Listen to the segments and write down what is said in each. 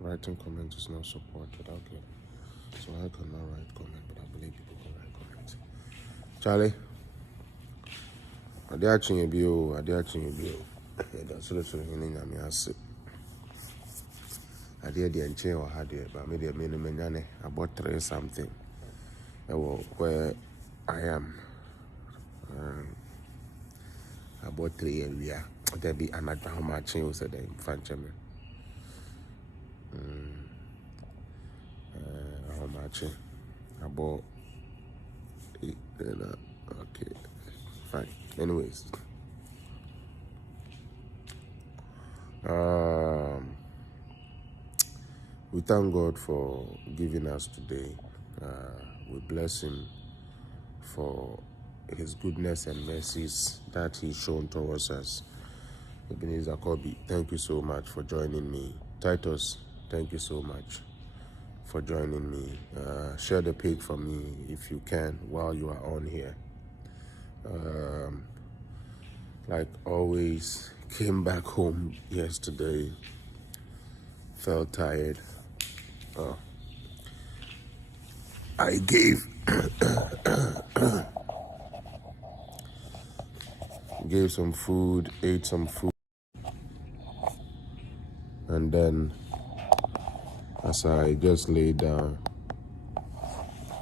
Writing comment is not supported. Okay. So I cannot write comment, but I believe people can write comments. Charlie, I did watching a bio. That's what I'm saying. I did the enchain or had it, but maybe a minimum about 3 something. Where I am. About 3 and we are. There be another how much you said in Fancham. How much? About 8. Okay, fine. Anyways, we thank God for giving us today. We bless Him for His goodness and mercies that He's shown towards us. Ebenezer Kobe, thank you so much for joining me. Titus, thank you so much for joining me. Share the page for me if you can while you are on here. Like always, came back home yesterday, felt tired. I gave some food, ate some food, and then as I just laid down,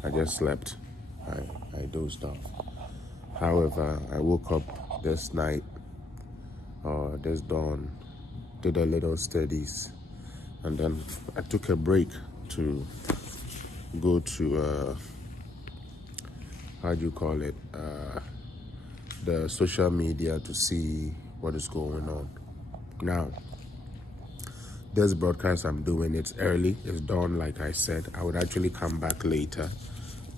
I just slept. I dozed off. However, I woke up this night or this dawn, did a little studies, and then I took a break to go to how do you call it, the social media to see what is going on. Now, this broadcast I'm doing, it's early, it's dawn, like I said. I would actually come back later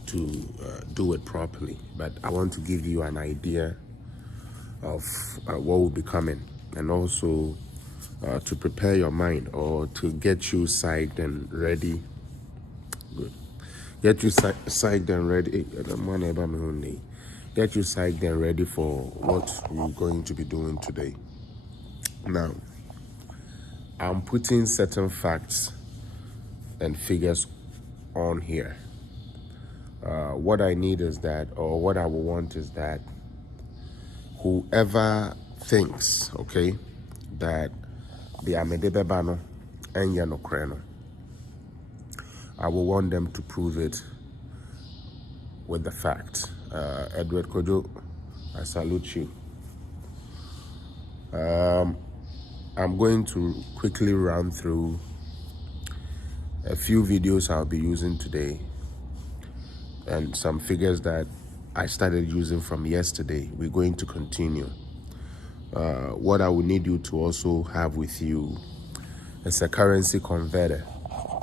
to do it properly, but I want to give you an idea of what will be coming, and also to prepare your mind or to get you psyched and ready. Good. Get you psyched and ready. Get you psyched and ready for what we're going to be doing today. Now, I'm putting certain facts and figures on here. What I need is that, or what I will want is that whoever thinks, okay, that the Amedebebano and Yanokreno, I will want them to prove it with the facts. Edward Kojo, I salute you. I'm going to quickly run through a few videos I'll be using today and some figures that I started using from yesterday. We're going to continue. What I will need you to also have with you is a currency converter.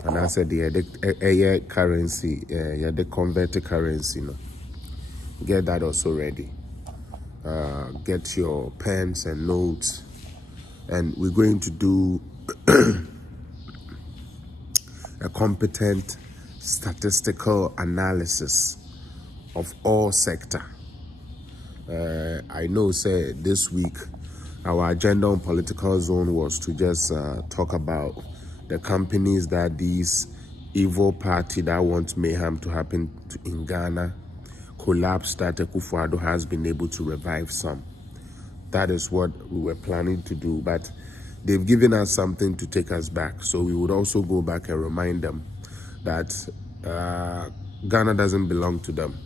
And I said the currency, the converted currency. No, get that also ready. Get your pens and notes, and we're going to do a competent statistical analysis of all sector. I know, say, this week our agenda on political zone was to just talk about the companies that these evil party that wants mayhem to happen in Ghana collapse that Akufo-Addo has been able to revive some. That is what we were planning to do, but they've given us something to take us back. So we would also go back and remind them that Ghana doesn't belong to them.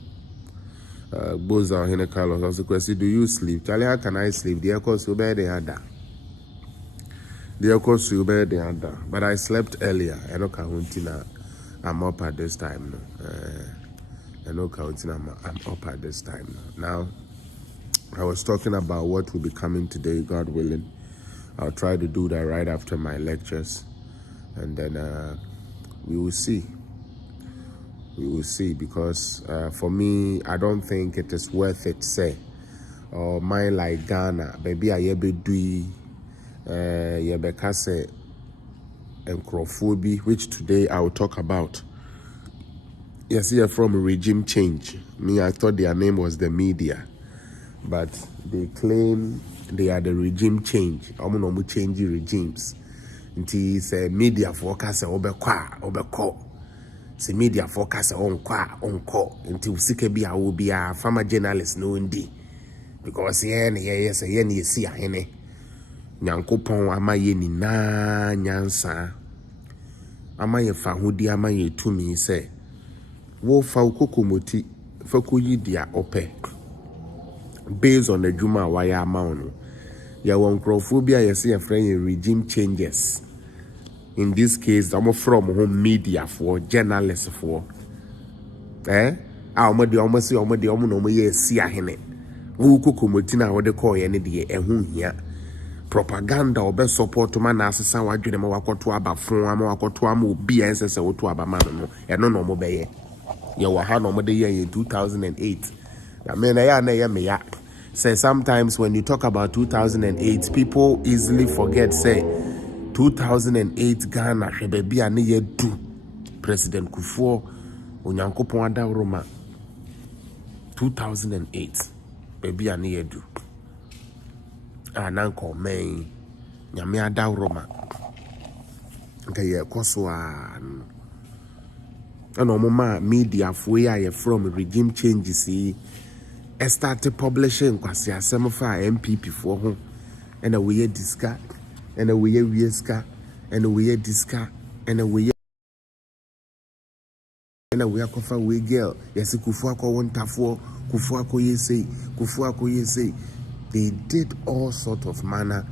Boza Hene Carlos also question, do you sleep? Charlie, how can I sleep? The echoes will bear the other. The echoes will bear the other. But I slept earlier. I know Kahuntina, I'm up at this time. I know Kahuntina, I'm up at this time. Now, I was talking about what will be coming today, God willing. I'll try to do that right after my lectures. And then we will see. We will see, because for me, I don't think it is worth it, say, or mine like Ghana, baby, I yebe dui, yebe say, and which today I will talk about. Yes, here from regime change. Me, I thought their name was the media, but they claim they are the regime change. I'm change regimes. Nti say media forecast obekɔ say media forecast onko nti usike bi a wo bia farmer journalist no ndi because ye say ye na yesi ahene Nyankopɔn ama ye ni na nyansa ama ye fa hodi ama ye tumi say wo fa kokomoti fa koyi dia opɛ based on the juma wire amount. Ya won crofobia yes your friend regime changes. In this case, I'm from home media for journalists for almost see no see a hene. Who kukumotina what they call any day here. Propaganda or best support to man as a what you know what to about from what to amu BS or to abamano and no normal bay. You were had no year in 2008. I mean, I say sometimes when you talk about 2008, people easily forget, say, 2008 Ghana, baby, and year do President Kufuor, Onyankopon Ada Roma, 2008, baby, and year do. Nanko May, Nyame Ada Roma, okay, Koswa, and Omoma media for where from regime changes. Started publishing kwasi asem fa MPP for ho and a we disca and a we ska and a we disca and a we kofa we girl yes kufu akọ wontafo kufu akọ yesei they did all sort of manner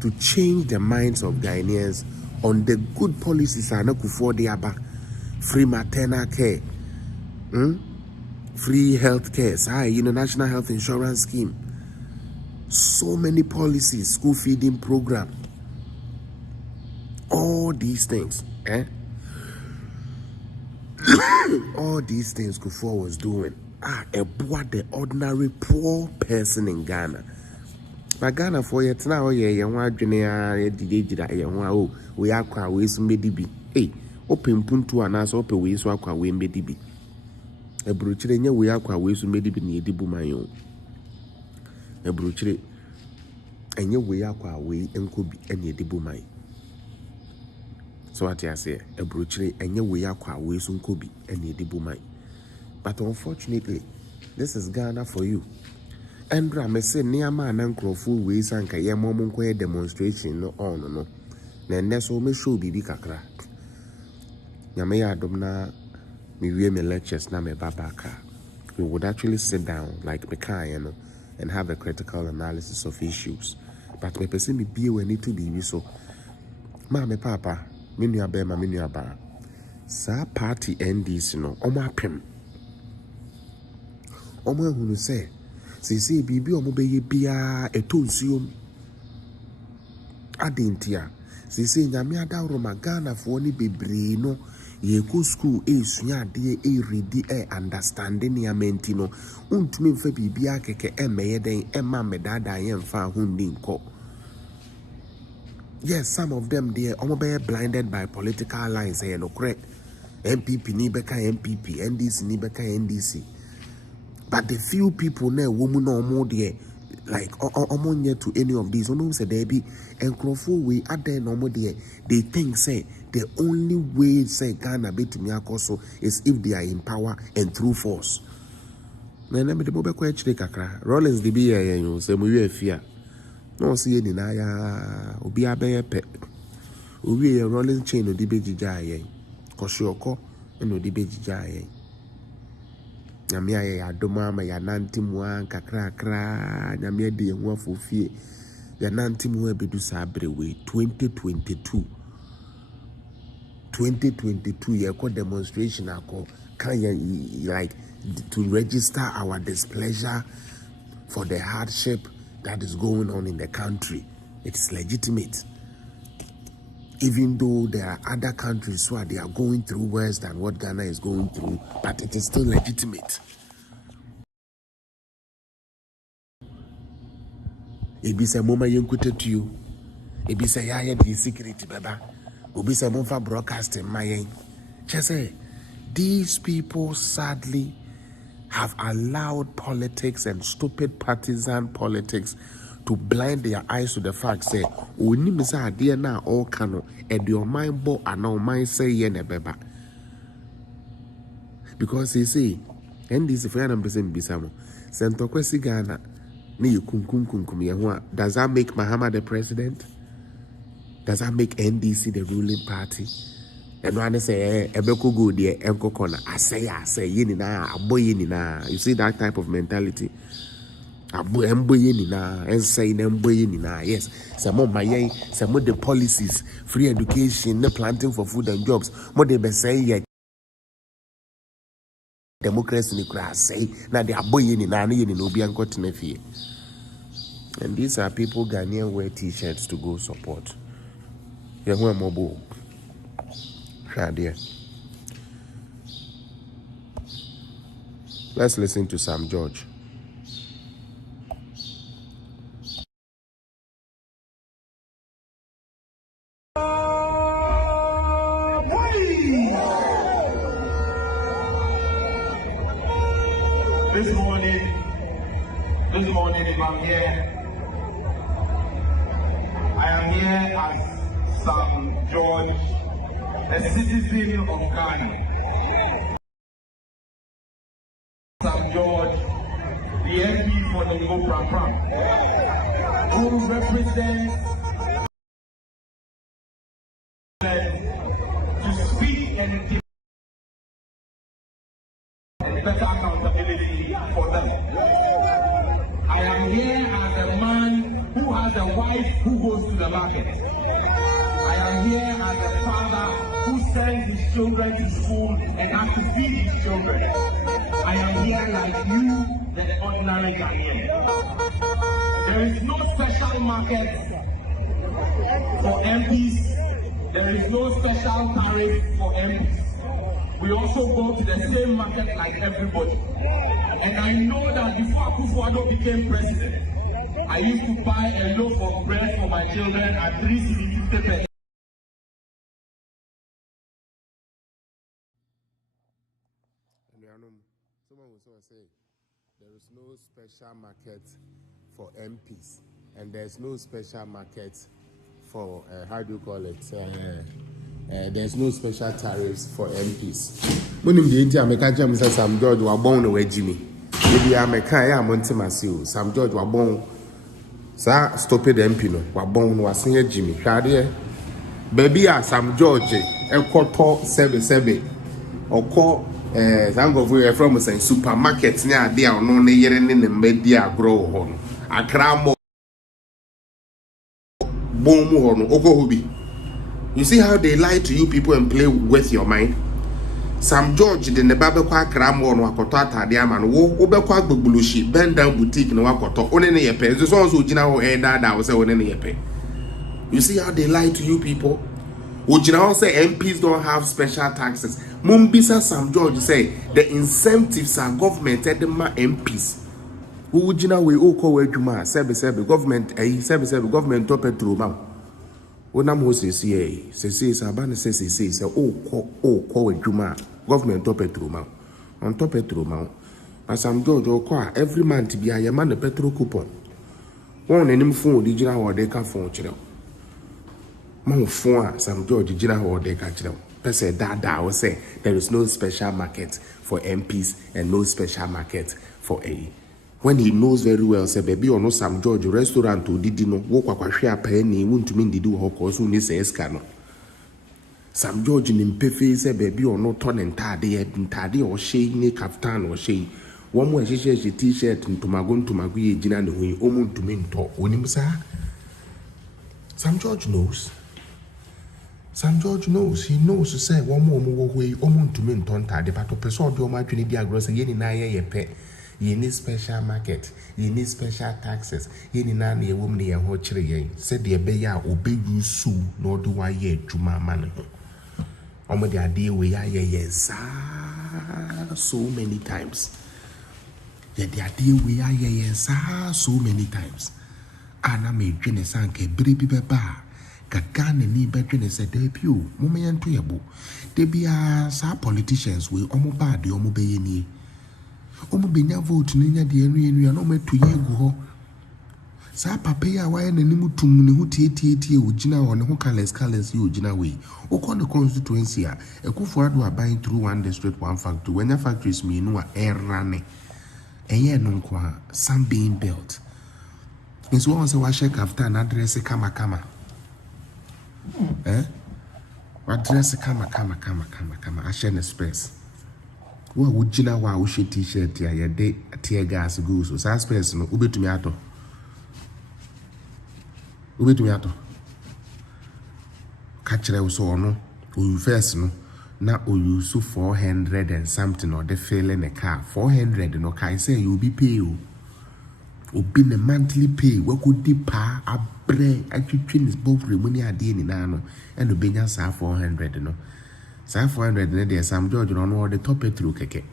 to change the minds of Ghanaians on the good policies and kufu de aba free maternal care free health care, national health insurance scheme, so many policies, school feeding program, all these things, all these things Kufuor was doing, what the ordinary poor person in Ghana. But Ghana for yet now, we are ways medibi. Hey, open puntu and as open ways work away medibi. A brochure nya we akwa we so medi bi na edibu mayo a brochure enye we akwa we enko bi na edibu mai so what I say a brochure enye we akwa we so enko bi na edibu mai but unfortunately this is Ghana for you Andra me say niama na nkrofo we sanka ye momon ko demonstration no on no na enne so me show bibi kakra nyame ya adom na me wear my lectures na me babaka. We would actually sit down like me and have a critical analysis of issues. But me person me be we need to be so. Ma me papa, me nua be ma me nua ba. Sa party NDC no, omo apem. Omo ehunu se bibi omo be ye bia etonsuom. Adentia. Se nyame adawro magana fo ni bebre no. Ye go school sunya de ready understanding ya mentino untumi mfa bibia keke meye den ma medada ye mfa hundi nko. Yes, some of them they are blinded by political lines no correct. MPP ni beka MPP, NDC ni beka NDC. But the few people na woman no more there like omonye to any of these no say there be enkrofo we ada no more there they think say the only way say Ghana betumi akoso is if they are in power and through force na me de bobe ko achire kakra Rollins de bi ye you say mo we afia no see ni na ya obi abe pe owi ye Rollins chain no de begija ye kosioko no de begija ye nyame aye adoma ma ya nantimu an kakra nyame de ho afofie ya nantimu abedu sabre we 2022 ye ko demonstration ako can like to register our displeasure for the hardship that is going on in the country. It's legitimate. Even though there are other countries where they are going through worse than what Ghana is going through, but it is still legitimate. Ebi say mama yenkuta to you. Ebi say ya the security baba. Obi say monfa broadcasting my just say these people sadly have allowed politics and stupid partisan politics to blind their eyes to the fact say oni me say ade na all cano e de your mind bo and our mind say ye na beba. Because he say and this if I am present bisamo sento kwesi Ghana ni kum ye ho. Does that make Mahama the president? Does that make NDC the ruling party? And one say ebeko go there enko corner I say yini na aboye ni na. You see that type of mentality. Aboye ni na and say emboye ni na. Yes, some of my some of the policies, free education, no planting for food and jobs. More they be say yeah, democracy ni kura say na the aboye ni na ni no bi anko tenefie. And these are people Ghanaian wear t-shirts to go support. Yeah, who am I? Let's listen to Sam George. This morning, if I'm here, I am here as Sam George, a citizen of Ghana. Sam George, the MP for the mboa, who represents to speak and give better accountability for them. I am here as a man who has a wife who goes to the market. I am here as a father who sends his children to school and has to feed his children. I am here like you, the ordinary Ghanaian. There is no special market for MPs. There is no special tariff for MPs. We also go to the same market like everybody. And I know that before Akufo-Addo became president, I used to buy a loaf of bread for my children at 3.50 per. Someone will say there is no special market for MPs, and there's no special market for how do you call it? There's no special tariffs for MPs. When the India American Jam says Sam George were born away Jimmy. Maybe American Montemasio, Sam George were born. Sir, stop it, MP no. Were born was senior Jimmy. Cardier, baby, Sam George, a quarter 77 or call. Some of we are from saying supermarkets near there or no near in the media grow on. A cramo boom on Okohubi. You see how they lie to you people and play with your mind? Sam George the Nebabe kwa cramo on Wakota Diaman, wo Obekwa Bulushi, bend down boutique no Wakoto, on any pen. This also General Eda that was on any pen. You see how they lie to you people? Would you now say MPs don't have special taxes? Mumbisa Sam George say the incentives are government at the MPs. Who would you now we all call Juma? Sebe government sebe government top it through now. When I'm who say Sabana say call Juma government top it through now. On top it through now. But Sam George or every man to be a man the petrol coupon. One any phone digital or they can phone channel. Man phone Sam George digital or they can channel. Person that will say there is no special market for MPs and no special market for A. When he knows very well, say baby or no Sam George restaurant to did no walk kwa share penny won't to mean the do hoko so ni say escano. Sam George in Pefe say baby or no ton and tade or shade ne kaftan or shade. One more she t-shirt and to magu jina no we omun to mean to onimsa. Sam George knows. Sam George knows. He knows to say one more way omun to mean tonta de pato peso do ma twini dia gross yen na ye pe. You need special market, you need special taxes. You need na ye woman ye ho chire yen. Said the be ya obey you so no do why ye juma man. Omo de ade we ya ye so many times. Ye de ade we ya ye so many times. Ana me dwene sanke bribi beba. Gagane ni bedwene se debut moment to yebo. Debia sa politicians we omo bad omo be ni. Omo benya vote ni nya de enu no me to ye go ho. Sa papa ya wa na nimu tum ne ho tie ogina ho ne ho colors yi ogina we. Okọ ne constituency a Akufo-Addo aban through one district one factory. When factories mean wa erane. Eye no nko a some being built. Nso won say wa share kaftan address kama. Wa dress kama. A share ne space. Wa ogina wa wo she t-shirt ya de tear gas go so sa space no ubetumi ato. Catcher was on no, first no, now you so 400 and something or the fail in a car. 400 no car, say you'll be pay you. Be a monthly pay, what could the pa a bread actually is both money a day in nano and the benya sa 400 no. Sa 400 and there's some George on all the top it through keke.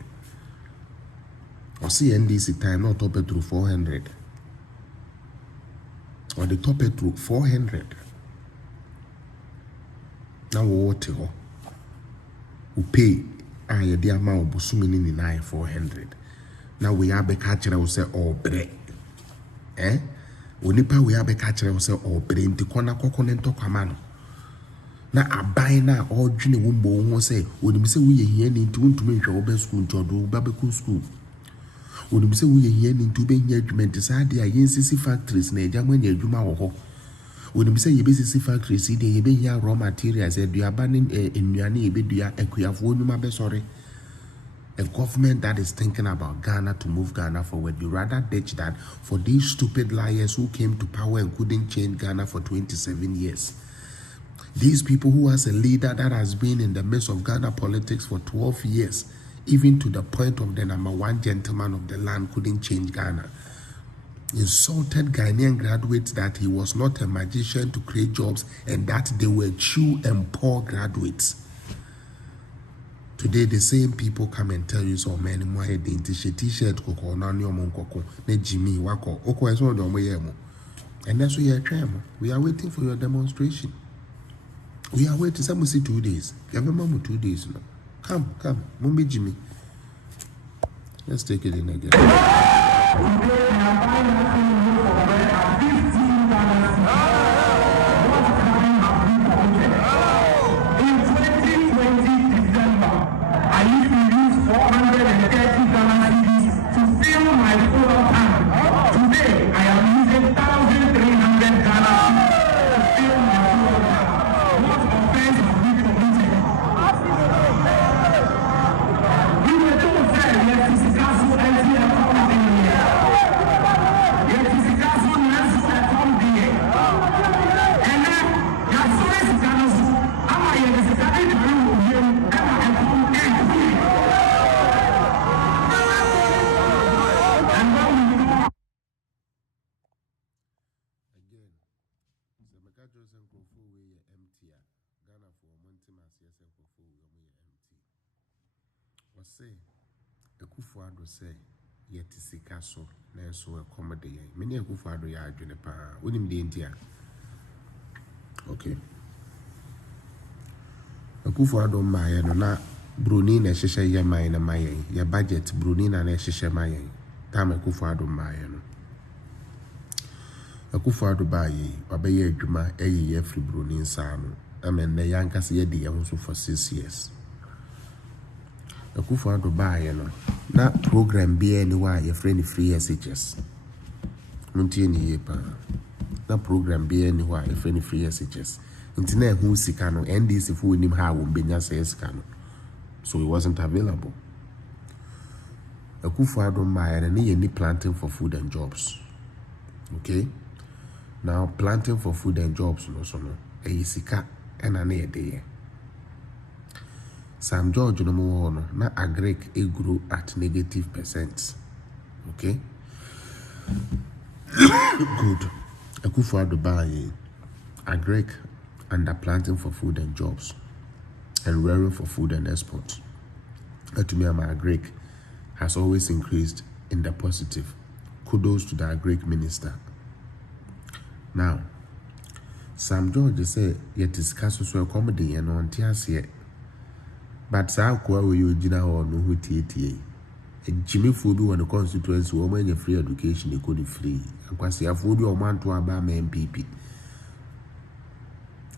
Or see NDC time not top it through 400. Or the top it through 400. Now what you pay the amount of swimming in 400. Now we are be catcher will say oh bread. Onipa we are be catcher will say oh bread in the corner coconut to come. Now I buy now all junior wumbo who say when you say we here into to make your best school to do barbecue school. When you say we here into being judgment decide the agency factories na when you juma ho. When you say you basically factories see the be here raw materials you are banning in Nuani be do equiafo sorry. A government that is thinking about Ghana to move Ghana forward, you rather ditch that for these stupid liars who came to power and couldn't change Ghana for 27 years. These people who has a leader that has been in the midst of Ghana politics for 12 years, even to the point of the #1 gentleman of the land couldn't change Ghana. Insulted Ghanaian graduates that he was not a magician to create jobs and that they were chew and poor graduates. Today the same people come and tell you so many more t-shirt koko na nyomo nkoko na Jimmy wako oko eso do mo yemo. And that's we are trying. We are waiting for your demonstration. We are waiting. Some see 2 days. Government 2 days now. Come, Mumbi Jimmy. Let's take it in again. Say Akufo-Addo say yeti sika so na so accommodate yen many Akufo-Addo ya adwene pa wonim de ntia okay Akufo-Addo maaye no na broni na hyehyɛ ye man na mayen ya budget broni na hyehyɛ mayen tam Akufo-Addo maaye no Akufo-Addo baaye wabɛyɛ adwuma ɛyɛ free broni nsa no amen na yankase ye de ye ho so for 6 years. Akufo-Addo baaye no na program bi ani wa ye friend free SHS muntie ni ye pa na program bi ani wa ye friend free SHS nti na hu sika no NDC fo nim ha wo benya sika no so it wasn't available. Akufo-Addo baaye na ye ni planting for food and jobs. Okay, now planting for food and jobs no so no e sika ena na ye de Sam George no more no na agrek e grow at -%. Okay. Good. Akufo-Addo baaye agrek under planting for food and jobs and rearing for food and export. To me, my agrek has always increased in the positive. Kudos to the agrek minister. Now, Sam George say yet discuss so accommodate and on tias yet. But sa kwa we you jina ho no ho tietie Jimmy Phoebe on the constituency, woman, free education, they could free. And Quasiaphobia or man to about MPP.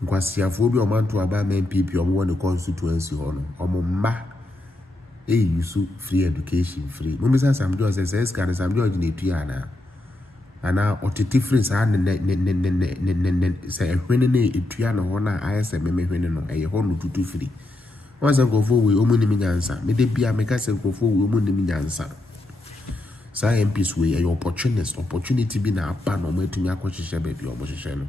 Quasiaphobia or man to about MPP or one the constituency honor. Or Mumba. You so free education free. Mummy some George says, can some George in Tiana. And now, or the difference, I say, when a Tiana honor, I say, me when a honor to free. Once I go forward, woman in answer. May they be a mecanic go forward, woman in answer. Say MPs way a opportunity be na ban or to me a question baby or motion.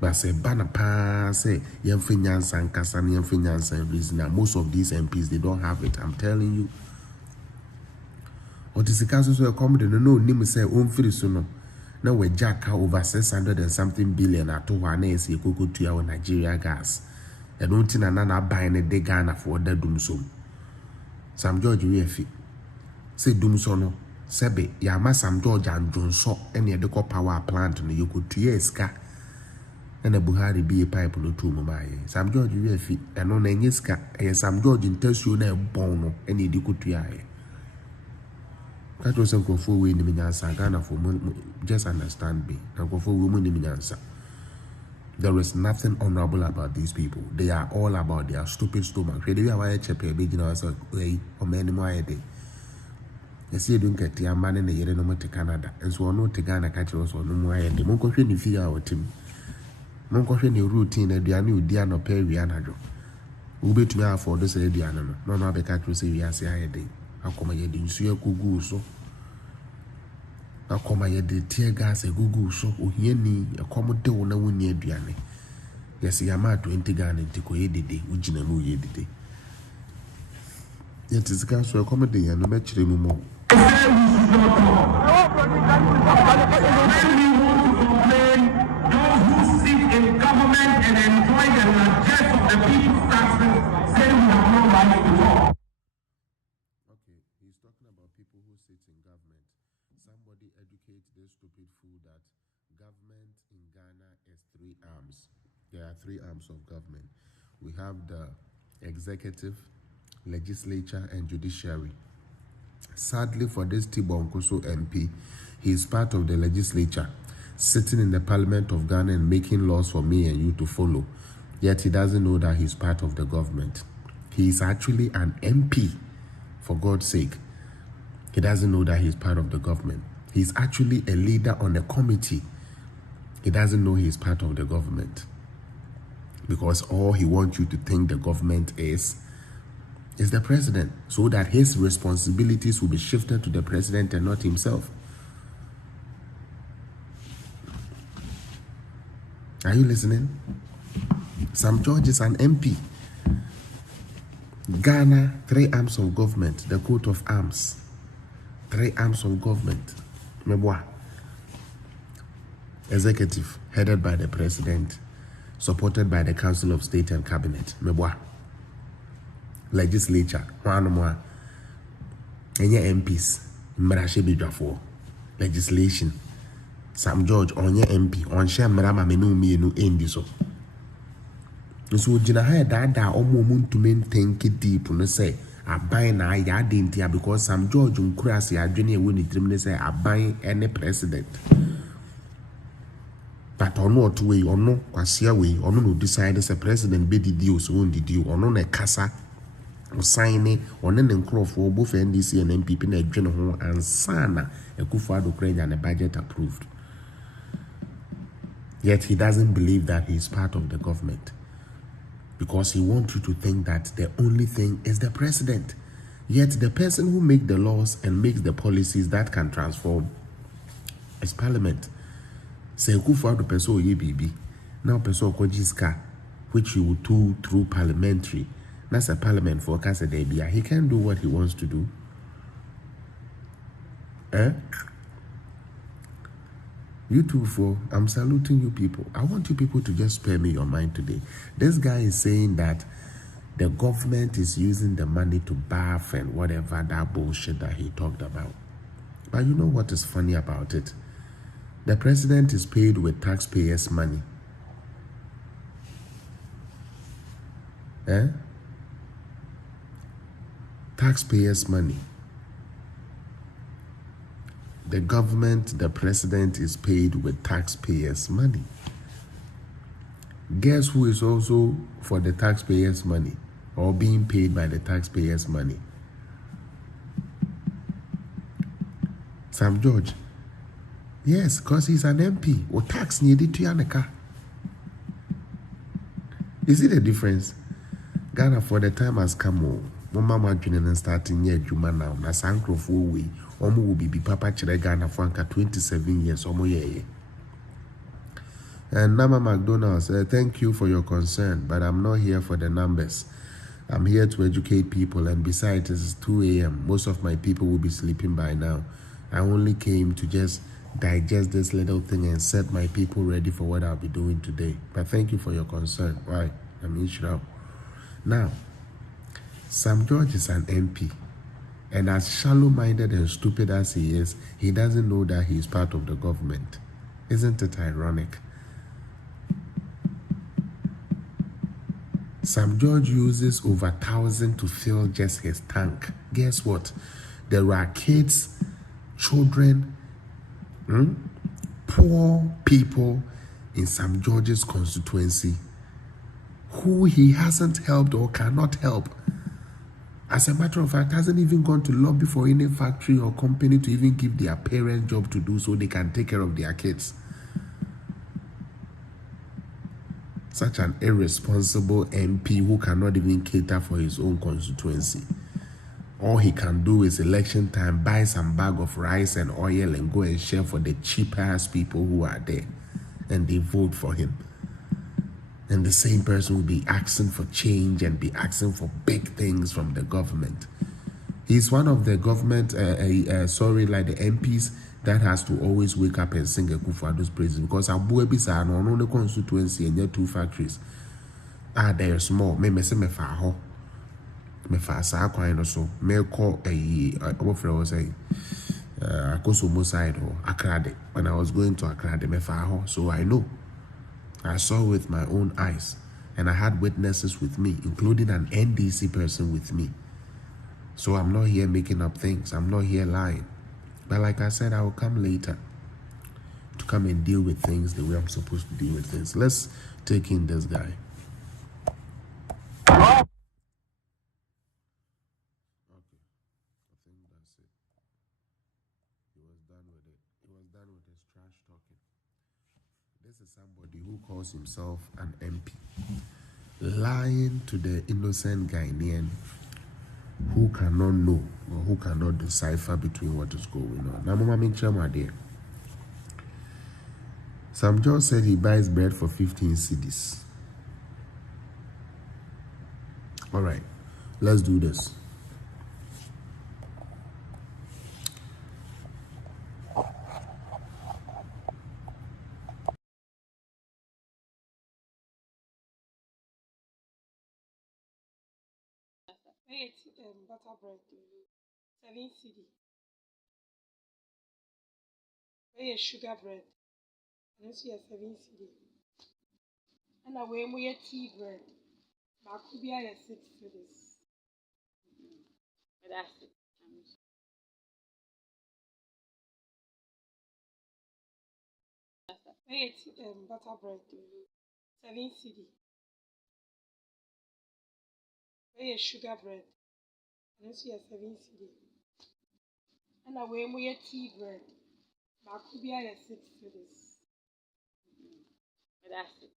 But say banner pass, say young finance and Cassan, young finance and reason. Most of these MPs they don't have it. I'm telling you. Or this council so accommodate no name say own free soon. Now we jack over 600 and something billion at 2 say go to our Nigeria gas. I don't think another buying a day Ghana for the doom so. Sam George Wefi. Say doom so no. Sebe, Yama Sam George and John so any other power plant no you could 2 years ka. And a Buhari be a pipe no 2 mamaye. Sam George Wefi and on any ska and Sam George in test you na bono any you could 2 years. That was a go for we in the Minyansa Ghana for just understand me. And go for women in the Minyansa. There is nothing honorable about these people. They are all about their stupid stomach. They are why I check a big way or many more a day. You see, you don't get the man in the year no more to Canada. And so, no to Ghana catch us or no more. The Monko in the fear our team. Monko in the routine and the new Diana pay Rihanna. Who bet me for this Diana. No, be catch you say we are say a day. How come I didn't see a Google so? Now come I the tear gas a Google so Uhieni a commodore no one near Diane. Yes, Yama 20 Ghana and Tico Yedi, Ujina no Yedi. Yet is gas to accommodate and no match more. Those who sit in government and enjoy the largesse of the people's taxes say we have no right to talk. Okay, he's talking about people who sit in government. Somebody educate this stupid fool that government in Ghana is 3 arms. There are 3 arms of government. We have the executive, legislature, and judiciary. Sadly for this Tibon Koso MP, he is part of the legislature, sitting in the parliament of Ghana and making laws for me and you to follow. Yet he doesn't know that he's part of the government. He is actually an MP, for God's sake. He doesn't know that he's part of the government. He's actually a leader on a committee. He doesn't know he's part of the government. Because all he wants you to think the government is the president, so that his responsibilities will be shifted to the president and not himself. Are you listening? Sam George is an MP. Ghana, 3 arms of government, the coat of arms. 3 arms of government. Mboa. Executive, headed by the president, supported by the Council of State and Cabinet. Mboa. Legislature, one more. And your MPs, Mrashe Bidwafo. Legislation. Sam George, on your MP, on share Mrama menu endi so. So jina haya dada omo muntu think deep no say aban na ya dentia because Sam George unkurasi adwene ewo ni dream ne say aban any president. But ono oto we ono kwasia we ono no decide say president be the deal so on the deal ono na kasa o sign ono ne nkrofo both NDC and MPP na adwene ho ansana Akufo-Addo Krenya na budget approved. Yet he doesn't believe that he is part of the government. Because he wants you to think that the only thing is the president. Yet the person who makes the laws and makes the policies that can transform is parliament. Say Akufo-Addo person ye baby. Now person kojiska, which he will do through parliamentary. That's a parliament for Kasa Debia. He can do what he wants to do. You too, I'm saluting you people. I want you people to just spare me your mind today. This guy is saying that the government is using the money to bath and whatever that bullshit that he talked about. But you know what is funny about it? The president is paid with taxpayers' money. Taxpayers' money. The government, the president, is paid with taxpayers' money. Guess who is also for the taxpayers' money or being paid by the taxpayers' money? Sam George. Yes, because he's an MP. Or tax needed to Yanaka. You see the difference? Ghana, for the time has come. Mama Junior starting year Juma now. Na Sankro for we. Omo will be Papa Chere Ghana for 27 years. Omo ye. And Nama McDonald's, thank you for your concern, but I'm not here for the numbers. I'm here to educate people, and besides, it's 2 a.m. Most of my people will be sleeping by now. I only came to just digest this little thing and set my people ready for what I'll be doing today. But thank you for your concern. Why? I mean, sure. Now, Sam George is an MP, and as shallow-minded and stupid as he is, he doesn't know that he is part of the government. Isn't it ironic? Sam George uses over 1,000 to fill just his tank. Guess what? There are kids, children, poor people in Sam George's constituency who he hasn't helped or cannot help. As a matter of fact, hasn't even gone to lobby for any factory or company to even give their parents job to do so they can take care of their kids. Such an irresponsible MP who cannot even cater for his own constituency. All he can do is election time, buy some bag of rice and oil and go and share for the cheap-ass people who are there. And they vote for him. And the same person will be asking for change and be asking for big things from the government. He's one of the government, like the MPs that has to always wake up and sing a Kufado's praises, because Abuebis are on the constituency and there 2 factories. They're small. Me say me fa sa kwan so me call what friend was say Akosomo side or Akrade. When I was going to Akrade, me fa so I know. I saw with my own eyes, and I had witnesses with me, including an NDC person with me. So I'm not here making up things. I'm not here lying. But like I said, I will come later to come and deal with things the way I'm supposed to deal with things. Let's take in this guy. Okay, I think that's it. He was done with it. He was done with his trash talking. This is somebody who calls himself an MP, lying to the innocent Ghanaian who cannot know or who cannot decipher between what is going on. Now, Mama dear. Sam George said he buys bread for 15 cedis. All right, let's do this. Butter bread, 7 cedi. Sugar bread, and also 7 cedi. And away we tea bread, but could be 6 cedis. But that's it. Butter bread, 7 cedi. Sugar bread, and also 7 cedi. And away we tea bread, but could be 6 cedis. But that's it.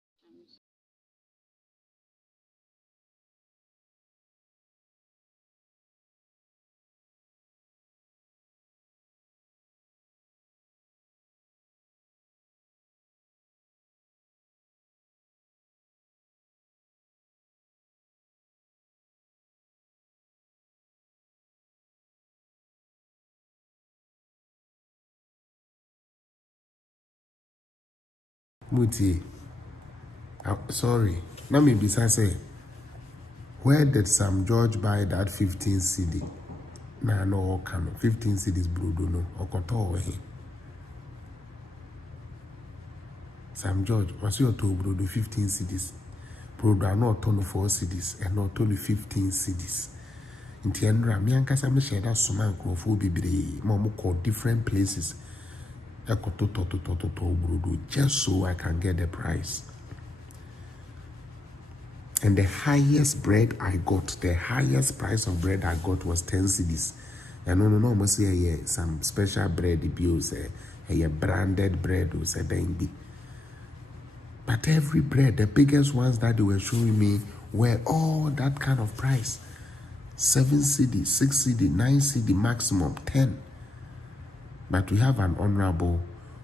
Muti, sorry. Let me be say, where did Sam George buy that 15 cedi? Nah, no, 15 cedis, Brudo, no, or Koto. Sam George, what's your two, Brudo, 15 cedis? Brudo, not 24 cedis, and not only 15 cedis. In Tiandra, me and Casam share that suman crofo Momo call different places. Just so I can get the price. And the highest bread I got, the highest price of bread I got was 10 cedis. And no, almost say some special bread bills, a branded bread or say but every bread, the biggest ones that they were showing me were all that kind of price. 7 cedi, 6 cedi, 9 cedi, maximum 10. But we have an honorable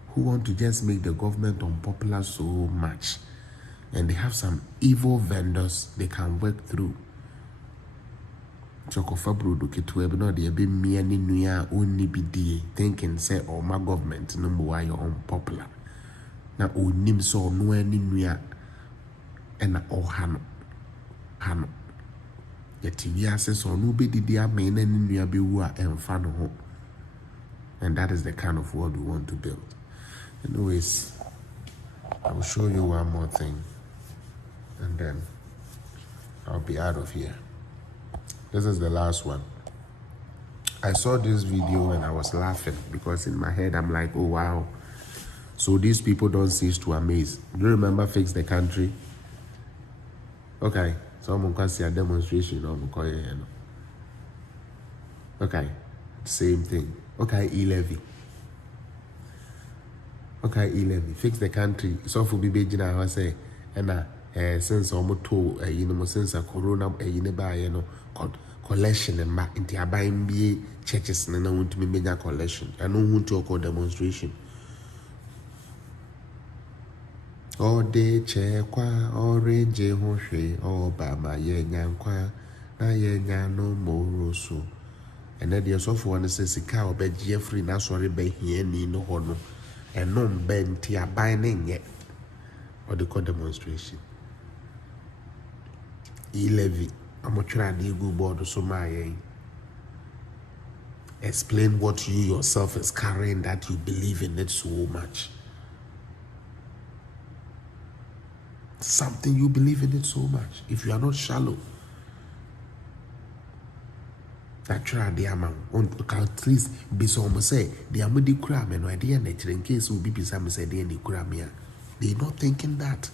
who want to just make the government unpopular so much. And they have some evil vendors they can work through. Chokofabro do kitwe no de be me ani nua onni bidie thinking say oh my government no more you unpopular. Na onim so no ani nua ena ohano hano. Yet we are so no be didi amen ani nua be wu a emfa no ho. And that is the kind of world we want to build. Anyways, I will show you one more thing. And then I'll be out of here. This is the last one. I saw this video and I was laughing because in my head I'm like, oh wow. So these people don't cease to amaze. Do you remember Fix the Country? Okay, someone can see a demonstration. Okay, same thing. Okay, E-Levy. Okay, E-Levy. Fix the Country. So for BB, I say, and since almost since a corona collection and back into a buying BA churches and I want to be made a collection. I don't want to call demonstration. All day chair qua orange hoshe all by my yan qua na yan no more so. And then the soft one says a cow bed Jeffrey na sorry by here no honor and no bent tia binding yet. Or the call demonstration. E-Levy, I'm trying to go board so my explain what you yourself is carrying that you believe in it so much. Something you believe in it so much. If you are not shallow, that try the amount at least be some say the amount crime and idea nature in case will be some say the crime here. They not thinking that.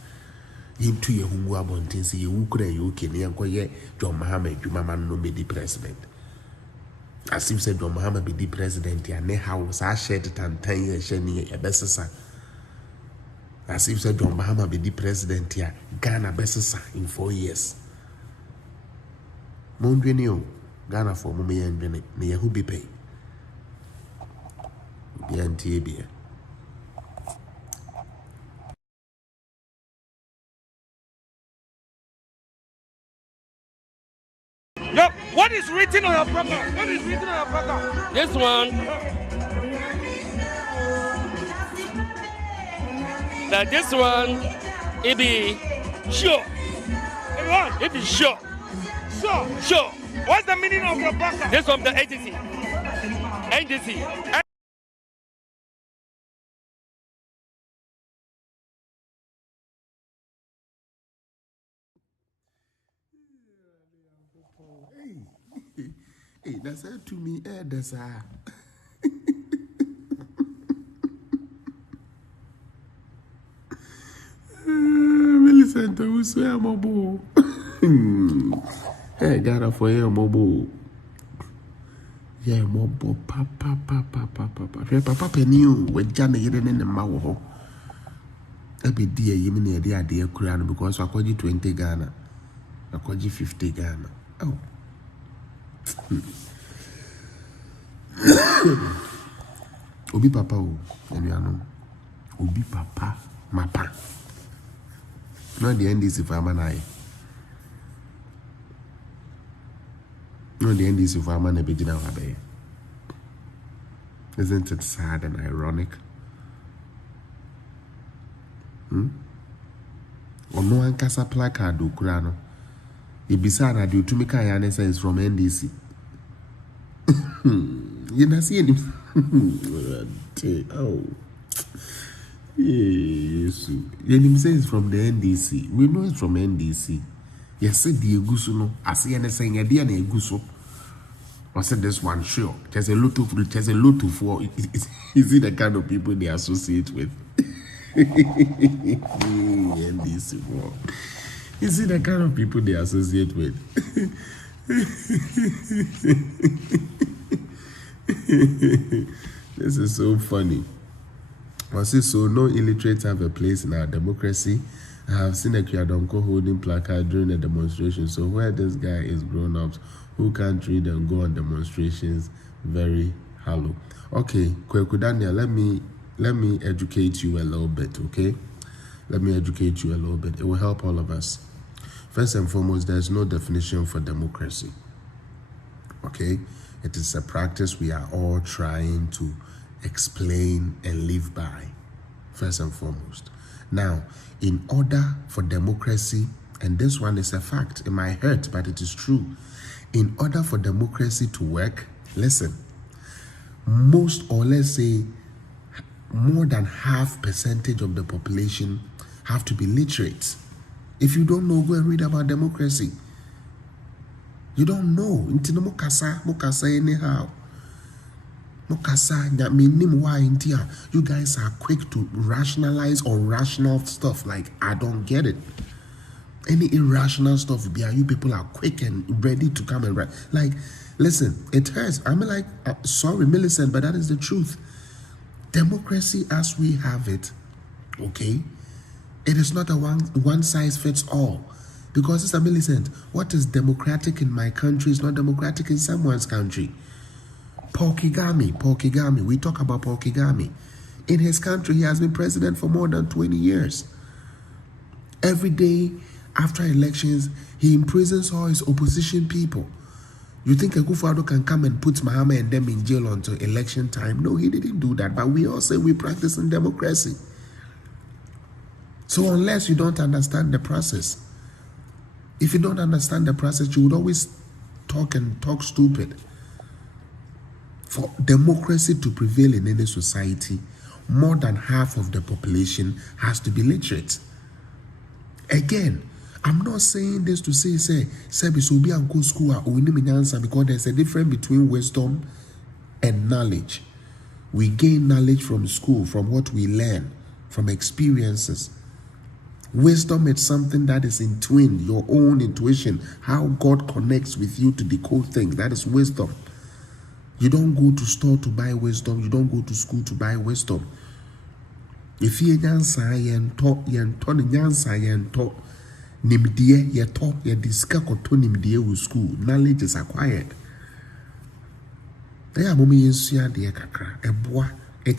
You to your who are wanting see you could you can inquire John Mohammed, you mama no be the president. As if said John Mohammed be the president, and ne house I shared it and 10 years shiny a best. As if said John Mohammed be the president here, Ghana best in 4 years. Mondrenio, Ghana for Mummy and Bennett, near who be paid. Be anti-beer. Yep. What is written on your paper? What is written on your paper? This one. That this one, it be sure. What? It be sure. Sure. Sure. What's the meaning of your paper? This from the agency. Agency. Hey, that's it to me. That's Millicent, who swear mobile. Hey, got for you mobile. Yeah, mobile. Papa. Papa penny with Johnny in the mouth. Every dear, you mean a dear crown because I called you 20 Ghana. I called you 50 Ghana. Oh. Obi papa o enuano obi papa mapa no the NDC for amana no the NDC for amana be gina wabe. Isn't it sad and ironic? Ono ankasa placard okura no ebisa na de otumi kan ya nesa is from NDC. You not see any. Oh, yes. You say it's from the NDC. We know it's from NDC. Yes, the Egusu no. I see anything a dear Egusu. I said this one, sure. There's a lot for. Is it the kind of people they associate with? NDC war. Is it the kind of people they associate with? This is so funny. I say, so no illiterates have a place in our democracy. I have seen a Kwadonko holding placard during a demonstration. So where this guy is grown ups who can't read and go on demonstrations, very hollow. Okay, Kweku Daniel, let me educate you a little bit, okay? Let me educate you a little bit. It will help all of us. First and foremost, there's no definition for democracy. Okay? It is a practice we are all trying to explain and live by, first and foremost. Now, in order for democracy, and this one is a fact, it might hurt, but it is true. In order for democracy to work, listen, most, or let's say more than half percentage of the population have to be literate. If you don't know, go and read about democracy. You don't know. Mukasa anyhow. You guys are quick to rationalize irrational stuff. Like, I don't get it. Any irrational stuff, you people are quick and ready to come and write. Like, listen, it hurts. I'm like, sorry, Millicent, but that is the truth. Democracy as we have it, okay, it is not a one size fits all. Because it's a Millicent, what is democratic in my country is not democratic in someone's country. Paul Kagame, we talk about Paul Kagame. In his country, he has been president for more than 20 years. Every day after elections, he imprisons all his opposition people. You think Akufo-Addo can come and put Mahama and them in jail until election time? No, he didn't do that. But we all say we practice in democracy. So unless you don't understand the process, if you don't understand the process, you would always talk stupid. For democracy to prevail in any society, more than half of the population has to be literate. Again, I'm not saying this to say be and go school because there's a difference between wisdom and knowledge. We gain knowledge from school, from what we learn, from experiences. Wisdom is something that is in twin, your own intuition, how God connects with you to decode things. That is wisdom. You don't go to store to buy wisdom. You don't go to school to buy wisdom. If you nimdie ye talk ye diska koto nimdie with school, knowledge is acquired. It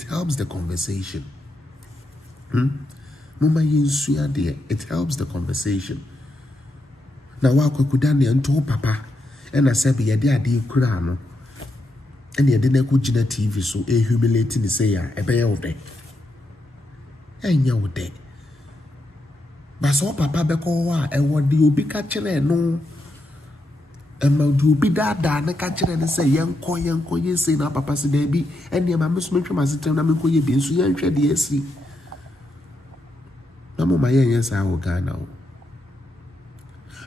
helps the conversation. It helps the conversation. Now, wakukudani unto papa, and I said, be a dear kurano, and you didn't go Gina TV so a humiliating say a bear of day. And you would day. But so papa beko and what do you be catching no? And now do be that na catching and say young koy say na papa si baby and your mamma smith as it and ko ye bin so yan hwede asi. Na mo maye yes I will go now.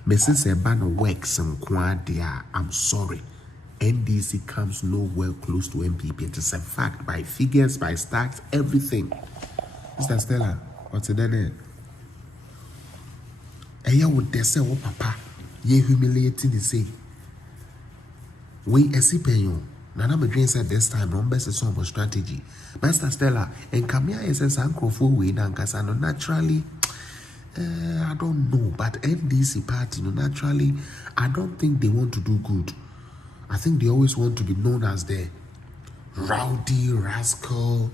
Mrs. Ebano works and quadia. I'm sorry. NDC comes nowhere close to MPP. It is a fact by figures, by stats, everything. Mr. Stella, what's it then? And you would say, oh, papa, ye humiliating the say. We a sipenyo. Nana Madrid said this time, numbers is some strategy. Mr. Stella, and Kamia is a uncle for we Nankasano naturally. I don't know, but NDC party, naturally, I don't think they want to do good. I think they always want to be known as the rowdy, rascal,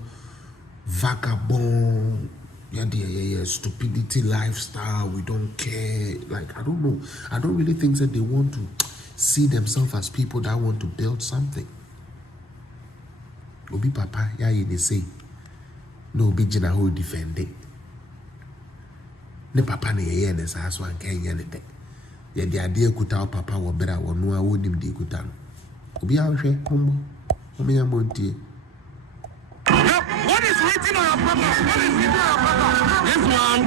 vagabond, stupidity lifestyle. We don't care. Like, I don't know. I don't really think that they want to see themselves as people that want to build something. Obi papa, they say, no, Obi Jina who defend it. Ne papa ne ye ne sa so anka ye ne de. Ye de ade akuta papa wo bera wo no a wonim de akuta no. Obi a hwe kombo. Omenya montie. What is written on your paper? What is written on your paper? This one.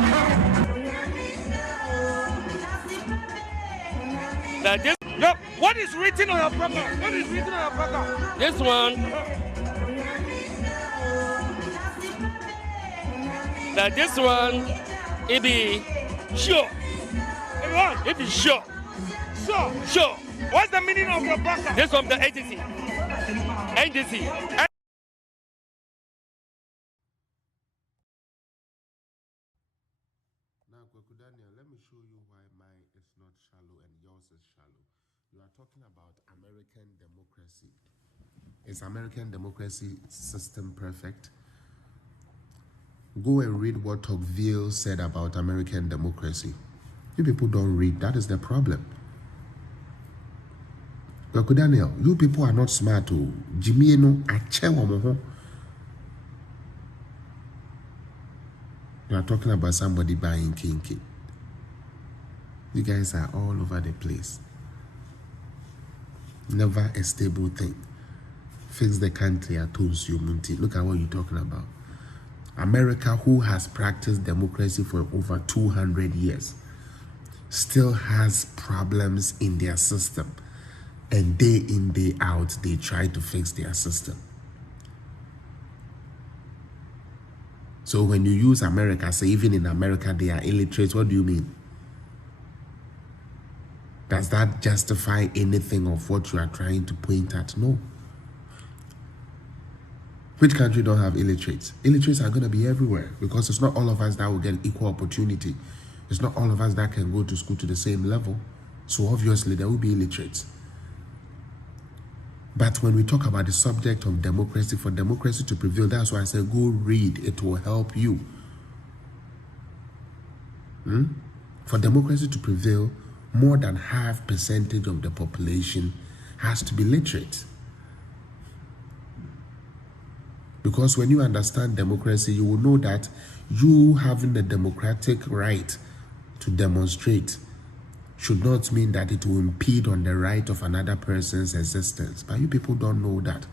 That this Yep. What is written on your paper? What is written on your paper? This one, that this one, it be sure. Everyone, It be sure. sure. Sure. What's the meaning of your paper? This from the agency. Agency. Now, Kweku Daniel, let me show you why mine is not shallow and yours is shallow. You are talking about American democracy. Is American democracy system perfect? Go and read what Tocqueville said about American democracy. You people don't read. That is the problem. Kweku Daniel, you people are not smart. Jimmy, no, you are talking about somebody buying kinky. You guys are all over the place. Never a stable thing. Fix the country at Munti. Look at what you're talking about. America, who has practiced democracy for over 200 years, still has problems in their system. And day in, day out, they try to fix their system. So when you use America, say even in America they are illiterate, what do you mean? Does that justify anything of what you are trying to point at? No. Which country don't have illiterates? Illiterates are going to be everywhere because it's not all of us that will get equal opportunity. It's not all of us that can go to school to the same level. So obviously there will be illiterates. But when we talk about the subject of democracy, for democracy to prevail, that's why I say go read. It will help you. For democracy to prevail, more than half percentage of the population has to be literate. Because when you understand democracy, you will know that you having the democratic right to demonstrate should not mean that it will impede on the right of another person's existence. But you people don't know that.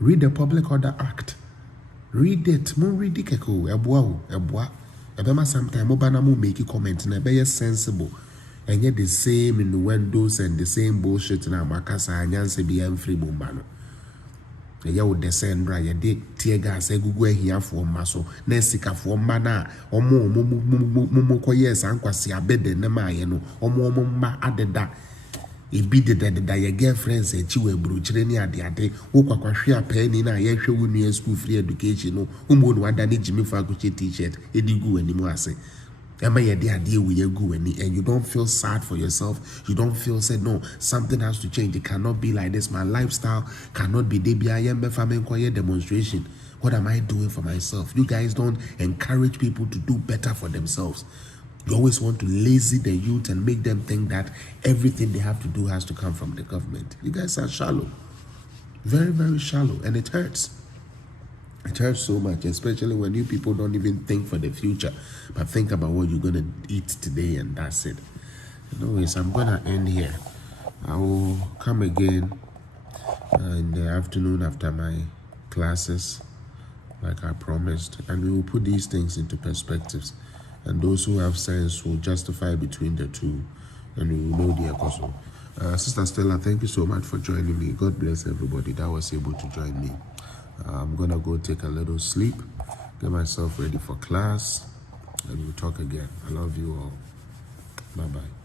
Read the Public Order Act. Read it. Mo read it keko. Ebwa. Ebema sometime obana mo make a comment na be sensible. And yet the same innuendos and the same bullshit na makasa anyanse bi free bombano. Ya wo descendra ya de tie gas egugu ahia fo ma so na sika fo ma na omo koyes ankwase abede na ma ye no omo ma adeda ebi de ya girlfriends echi we bruchire ni ade wo kwakwahwe apani na ye hwe wo nua school free education no umo no ada ne jimi fa ko t-shirt edigu ani mu ase. And you don't feel sad for yourself. You don't feel said, no, something has to change. It cannot be like this. My lifestyle cannot be demonstration. What am I doing for myself? You guys don't encourage people to do better for themselves. You always want to lazy the youth and make them think that everything they have to do has to come from the government. You guys are shallow. Very, very shallow. And it hurts. It hurts so much, especially when you people don't even think for the future, but think about what you're going to eat today, and that's it. Anyways, I'm going to end here. I will come again in the afternoon after my classes, like I promised, and we will put these things into perspectives. And those who have sense will justify between the two, and we will know the apostle. Sister Stella, thank you so much for joining me. God bless everybody that was able to join me. I'm gonna go take a little sleep, get myself ready for class, and we'll talk again. I love you all. Bye-bye.